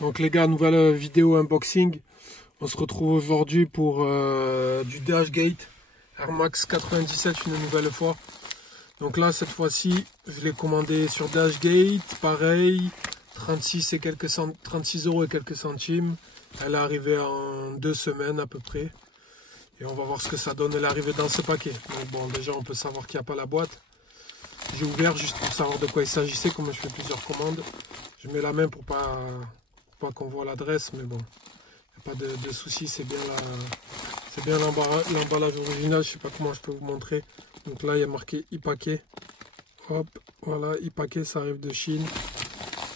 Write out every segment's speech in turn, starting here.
Donc les gars, nouvelle vidéo unboxing. On se retrouve aujourd'hui pour du Dashgate Air Max 97 une nouvelle fois. Donc là, cette fois-ci, je l'ai commandé sur Dashgate, pareil, 36 € et quelques centimes. Elle est arrivée en 2 semaines à peu près. Et on va voir ce que ça donne. Elle est arrivée dans ce paquet. Donc bon, déjà, on peut savoir qu'il n'y a pas la boîte. J'ai ouvert juste pour savoir de quoi il s'agissait, comme je fais plusieurs commandes. Je mets la main pour pas qu'on voit l'adresse, mais bon, il n'y a pas de souci, c'est bien l'emballage original, je sais pas comment je peux vous montrer. Donc là, il y a marqué e-paquet. Hop, voilà, e-paquet, ça arrive de Chine.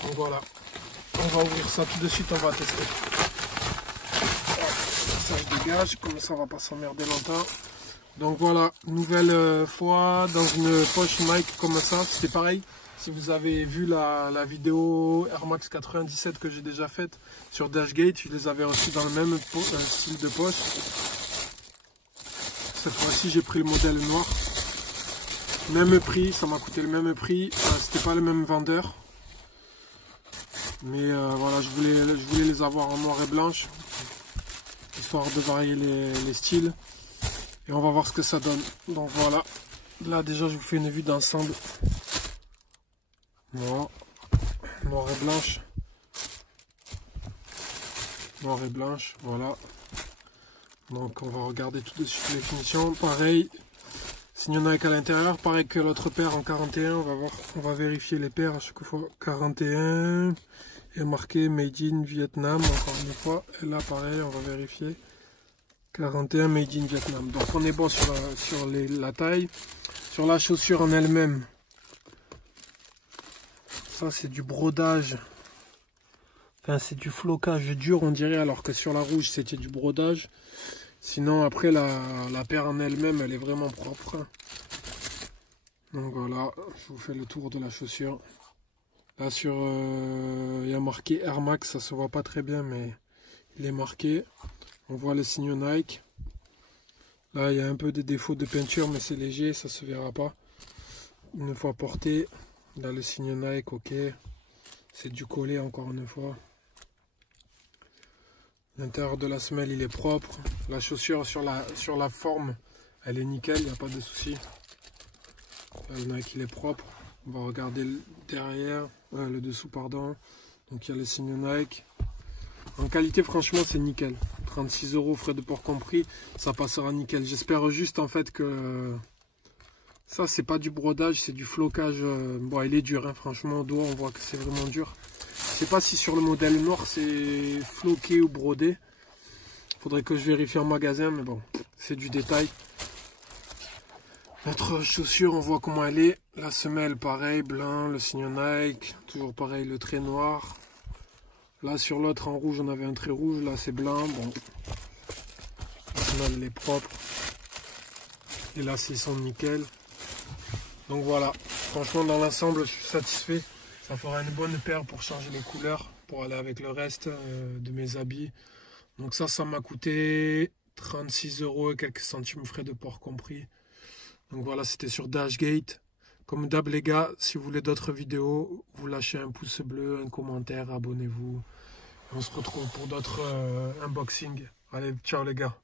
Donc voilà, on va ouvrir ça tout de suite, on va tester. Ça se dégage, comme ça on va pas s'emmerder longtemps. Donc voilà, nouvelle fois dans une poche Nike comme ça, c'était pareil. Si vous avez vu la vidéo Air Max 97 que j'ai déjà faite sur Dashgate, je les avais reçus dans le même style de poche. Cette fois-ci, j'ai pris le modèle noir. Même prix, ça m'a coûté le même prix. C'était pas le même vendeur. Mais voilà, je voulais les avoir en noir et blanche, histoire de varier les styles. Et on va voir ce que ça donne. Donc voilà, là déjà je vous fais une vue d'ensemble. Voilà, noir et blanche. Noir et blanche, voilà. Donc on va regarder tout de suite les finitions. Pareil, signe Nike à l'intérieur, pareil que l'autre paire en 41. On va voir, on va vérifier les paires à chaque fois. 41 et marqué Made in Vietnam, encore une fois. Et là pareil, on va vérifier. 41 Made in Vietnam. Donc on est bon sur la taille. Sur la chaussure en elle-même, ça c'est du brodage. Enfin c'est du flocage dur on dirait, alors que sur la rouge c'était du brodage. Sinon après la paire en elle-même elle est vraiment propre. Donc voilà, je vous fais le tour de la chaussure. Là sur il y a marqué Air Max, ça se voit pas très bien mais il est marqué. On voit le signe Nike. Là, il y a un peu de défauts de peinture, mais c'est léger, ça se verra pas. Une fois porté, là le signe Nike, ok. C'est du collé encore une fois. L'intérieur de la semelle, il est propre. La chaussure sur la forme, elle est nickel, il n'y a pas de souci. Là, le Nike, il est propre. On va regarder le derrière, le dessous, pardon. Donc il y a le signe Nike. En qualité, franchement, c'est nickel. 36 €, frais de port compris, ça passera nickel. J'espère juste en fait que ça, c'est pas du brodage, c'est du flocage. Bon, il est dur, hein, franchement, au doigt, on voit que c'est vraiment dur. Je sais pas si sur le modèle noir, c'est floqué ou brodé. Faudrait que je vérifie en magasin, mais bon, c'est du détail. Notre chaussure, on voit comment elle est. La semelle, pareil, blanc, le signe Nike, toujours pareil, le trait noir. Là sur l'autre en rouge on avait un trait rouge, là c'est blanc, bon. La semelle elle est propre. Et là ils sont nickel. Donc voilà, franchement dans l'ensemble je suis satisfait. Ça fera une bonne paire pour changer les couleurs, pour aller avec le reste de mes habits. Donc ça m'a coûté 36 € et quelques centimes, frais de port compris. Donc voilà, c'était sur Dashgate. Comme d'hab les gars, si vous voulez d'autres vidéos, vous lâchez un pouce bleu, un commentaire, abonnez-vous. On se retrouve pour d'autres unboxings. Allez, ciao les gars.